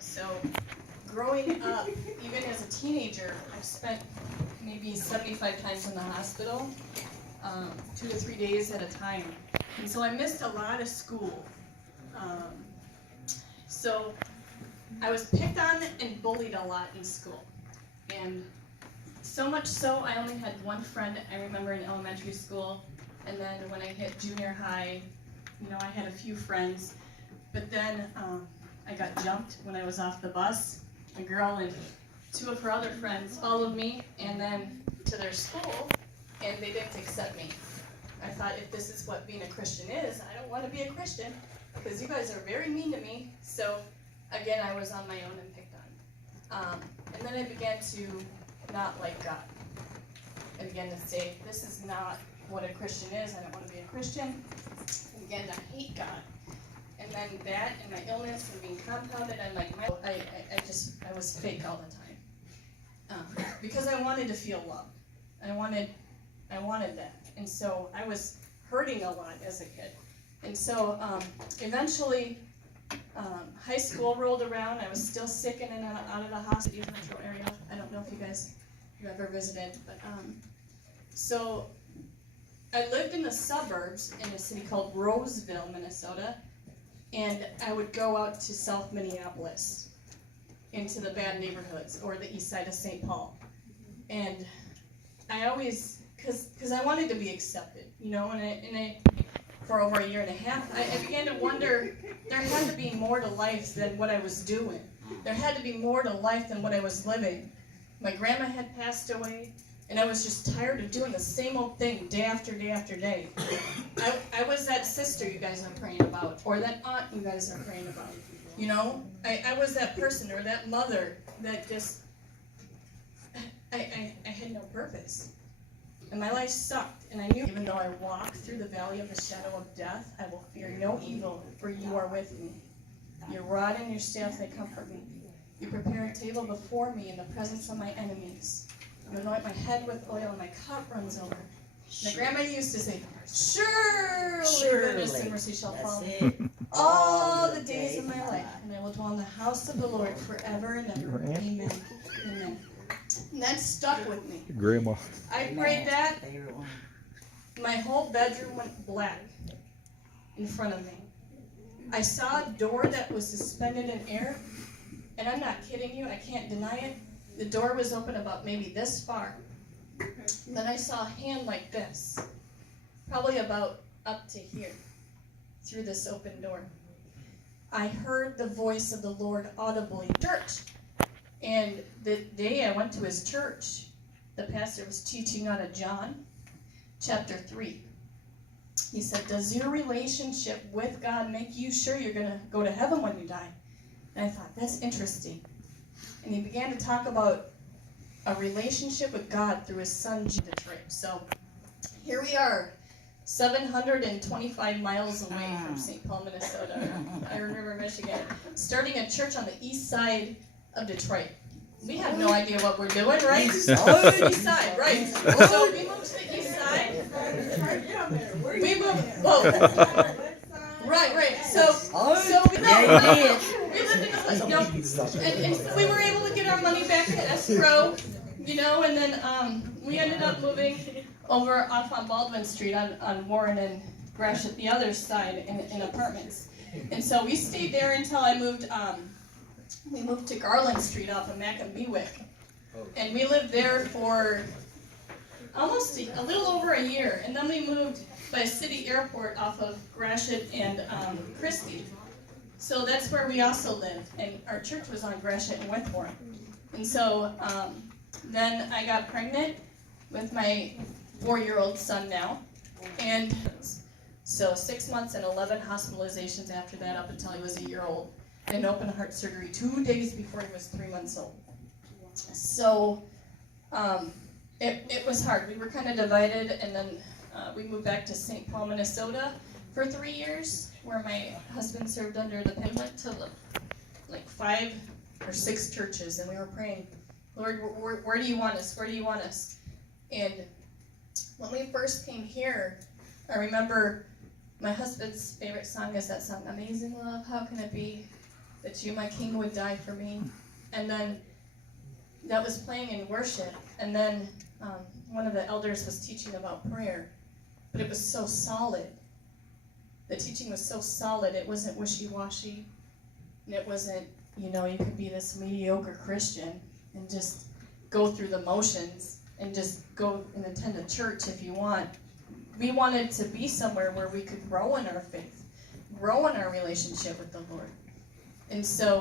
So growing up, even as a teenager, I've spent maybe 75 times in the hospital, 2 to 3 days at a time. And so I missed a lot of school. So I was picked on and bullied a lot in school. And so much so, I only had one friend I remember in elementary school. And then when I hit junior high, I had a few friends. But then I got jumped when I was off the bus. A girl and two of her other friends followed me and then to their school, and they didn't accept me. I thought, if this is what being a Christian is, I don't want to be a Christian because you guys are very mean to me. So again, I was on my own and picked on. And then I began to not like God. I began to say, this is not what a Christian is. I don't want to be a Christian. I began to hate God. And then that and my illness and being compounded, I was fake all the time. Because I wanted to feel loved. I wanted that. And so I was hurting a lot as a kid. And so eventually high school rolled around. I was still sick in and out of the hospital metro area. I don't know if you guys have ever visited, but so I lived in the suburbs in a city called Roseville, Minnesota, and I would go out to South Minneapolis into the bad neighborhoods or the east side of St. Paul. And I always, because I wanted to be accepted, for over a year and a half, I began to wonder, there had to be more to life than what I was doing. There had to be more to life than what I was living. My grandma had passed away, and I was just tired of doing the same old thing day after day after day. I was that sister you guys are praying about, or that aunt you guys are praying about. I was that person or that mother that just, I had no purpose. And my life sucked, and I knew, even though I walk through the valley of the shadow of death, I will fear no evil, for you are with me. Your rod and your staff, they comfort me. You prepare a table before me in the presence of my enemies. You anoint my head with oil, and my cup runs over. My grandma used to say, surely goodness and mercy shall follow me all the days of my life, and I will dwell in the house of the Lord forever and ever. Amen. Amen. And that stuck with me. Grandma. I prayed that. My whole bedroom went black in front of me. I saw a door that was suspended in air, and I'm not kidding you, I can't deny it. The door was open about maybe this far. Then I saw a hand like this, probably about up to here, through this open door. I heard the voice of the Lord audibly in church. And the day I went to his church, the pastor was teaching out of John, chapter 3. He said, does your relationship with God make you sure you're going to go to heaven when you die? And I thought, that's interesting. And he began to talk about a relationship with God through his son, Detroit. So here we are, 725 miles away from St. Paul, Minnesota, Iron River, Michigan, starting a church on the east side of Detroit. We have no idea what we're doing, right? East side, right. So we moved to the east side. We moved, whoa. Right. So we lived in a place, and so we were able to get our money back to escrow, and then we ended up moving over off on Baldwin Street on Warren and Gratiot, the other side, in apartments. And so we stayed there until I moved. We moved to Garland Street off of Mac and Bewick, and we lived there for almost a little over a year, and then we moved by City Airport off of Gratiot and Christie. So that's where we also lived, and our church was on Gratiot and Withborn. And so then I got pregnant with my 4-year-old son now, and so 6 months and 11 hospitalizations after that up until he was a year old. And open heart surgery 2 days before he was 3 months old. So it was hard. We were kind of divided, and then we moved back to St. Paul, Minnesota for 3 years, where my husband served under the pen. Went to like 5 or 6 churches, and we were praying, Lord, where do you want us? Where do you want us? And when we first came here, I remember my husband's favorite song is that song, Amazing Love, How Can It Be? that you, my King, would die for me. And then that was playing in worship. And then one of the elders was teaching about prayer. But it was so solid. The teaching was so solid. It wasn't wishy-washy. And it wasn't, you could be this mediocre Christian and just go through the motions and just go and attend a church if you want. We wanted to be somewhere where we could grow in our faith, grow in our relationship with the Lord. And so